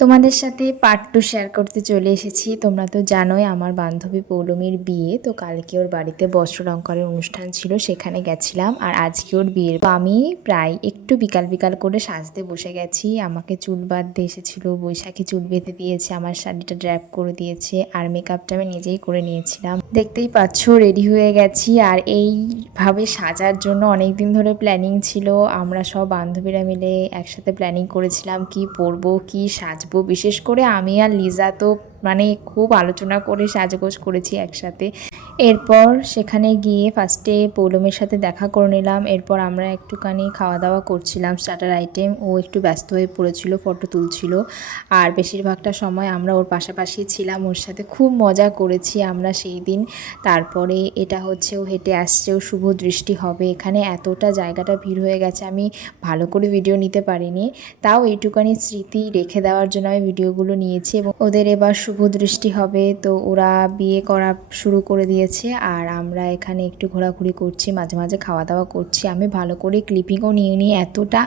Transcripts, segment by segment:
তোমাদের সাথে part 2 share করতে চলে এসেছি। তোমরা তো জানোই আমার বান্ধবী পৌলমীর বিয়ে, তো কালকে ওর বাড়িতে বস্ত্রালঙ্কারের অনুষ্ঠান ছিল, সেখানে গেছিলাম। আর আজকে ওর বিয়ের, তো আমি প্রায় একটু বিকাল বিকাল করে সাজতে বসে গেছি। আমাকে চুল বাঁধতে এসেছিল, বৈশাখী চুল বেঁধে দিয়েছে, আমার শাড়িটা ড্র্যাপ করে দিয়েছে, আর মেকআপটা আমি নিজেই করে নিয়েছিলাম। দেখতেই পাচ্ছ রেডি হয়ে গেছি। আর এইভাবে সাজার জন্য অনেক দিন ধরে প্ল্যানিং ছিল। আমরা সব বান্ধবীরা মিলে একসাথে প্ল্যানিং করেছিলাম কি পরবো, কি সাজবো। বিশেষ করে আমি আর লিজা তো খুব আলোচনা করে সাজগোজ করেছি একসাথে। এরপর সেখানে গিয়ে ফার্স্টে পৌলমের সাথে দেখা করে নিলাম। এরপর আমরা একটুখানি খাওয়া দাওয়া করছিলাম, স্টার্টার আইটেম। ও একটু ব্যস্ত হয়ে পড়েছিল, ফটো তুলছিল। আর বেশিরভাগটা সময় আমরা ওর পাশাপাশি ছিলাম, ওর সাথে খুব মজা করেছি আমরা সেই দিন। তারপরে এটা হচ্ছে ও হেঁটে আসছে, ও শুভ দৃষ্টি হবে। এখানে এতটা জায়গাটা ভিড় হয়ে গেছে, আমি ভালো করে ভিডিও নিতে পারিনি। তাও এইটুকানি স্মৃতি রেখে দেওয়ার জন্য আমি ভিডিওগুলো নিয়েছি। এবং ওদের এবার শুভ দৃষ্টি হবে, তো ওরা বিয়ে করা শুরু করে দিয়েছে। আর আমরা এখানে একটু ঘোরাঘুরি করছি, মাঝে মাঝে খাওয়া দাওয়া করছি। আমি ভালো করে ক্লিপিংও নিয়ে নিই, এতটা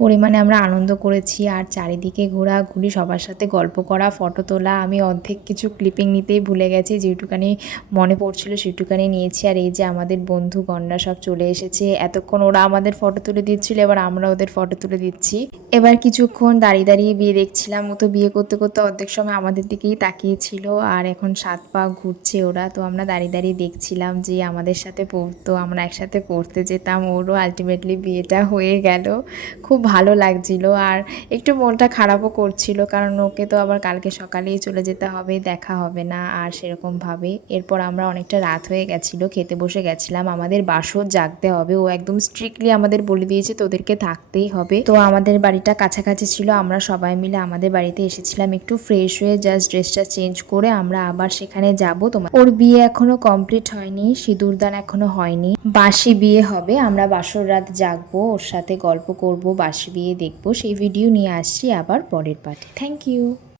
পরিমাণে আমরা আনন্দ করেছি। আর চারিদিকে ঘোরাঘুরি, সবার সাথে গল্প করা, ফটো তোলা। আমি অর্ধেক কিছু ক্লিপিং নিতেই ভুলে গেছি, যেটুকানি মনে পড়ছিল সেটুকানি নিয়েছি। আর এই যে আমাদের বন্ধুগণরা সব চলে এসেছে। এতক্ষণ ওরা আমাদের ফটো তুলে দিচ্ছিল, এবার আমরা ওদের ফটো তুলে দিচ্ছি। এবার কিছুক্ষণ দাঁড়িয়ে দাঁড়িয়ে বিয়ে দেখছিলাম। ও তো বিয়ে করতে করতে অর্ধেক সময় আমাদের দিকেই তাকিয়েছিল। আর এখন 7 পা ঘুরছে ওরা, তো আমরা দাঁড়িয়ে দাঁড়িয়ে দেখছিলাম যে আমাদের সাথে পড়তো, আমরা একসাথে পড়তে যেতাম। ওরও আলটিমেটলি বিয়েটা হয়ে গেল, খুব ভালো লাগছিল। আর একটু মনটা খারাপও করছিল, কারণ ওকে তো আবার কালকে সকালেই চলে যেতে হবে, দেখা হবে না আর সেরকমভাবে। এরপর আমরা অনেকটা রাত হয়ে গেছিলো, খেতে বসে গেছিলাম। আমাদের বাসর জাগতে হবে, ও একদম স্ট্রিক্টলি আমাদের বলে দিয়েছে তোদেরকে থাকতেই হবে। তো আমাদের বাড়িটা কাছাকাছি ছিল, আমরা সবাই মিলে আমাদের বাড়িতে এসেছিলাম। একটু ফ্রেশ হয়ে জাস্ট ড্রেসটা চেঞ্জ করে আমরা আবার সেখানে যাব। তোমার ওর বিয়ে এখনো কমপ্লিট হয়নি, সিঁদুরদান এখনো হয়নি, বাসি বিয়ে হবে। আমরা বাসর রাত জাগবো, ওর সাথে গল্প করব, বাসি বিয়ে দেখবো। সেই ভিডিও নিয়ে আসছি আবার পরের পার্টে। Thank you.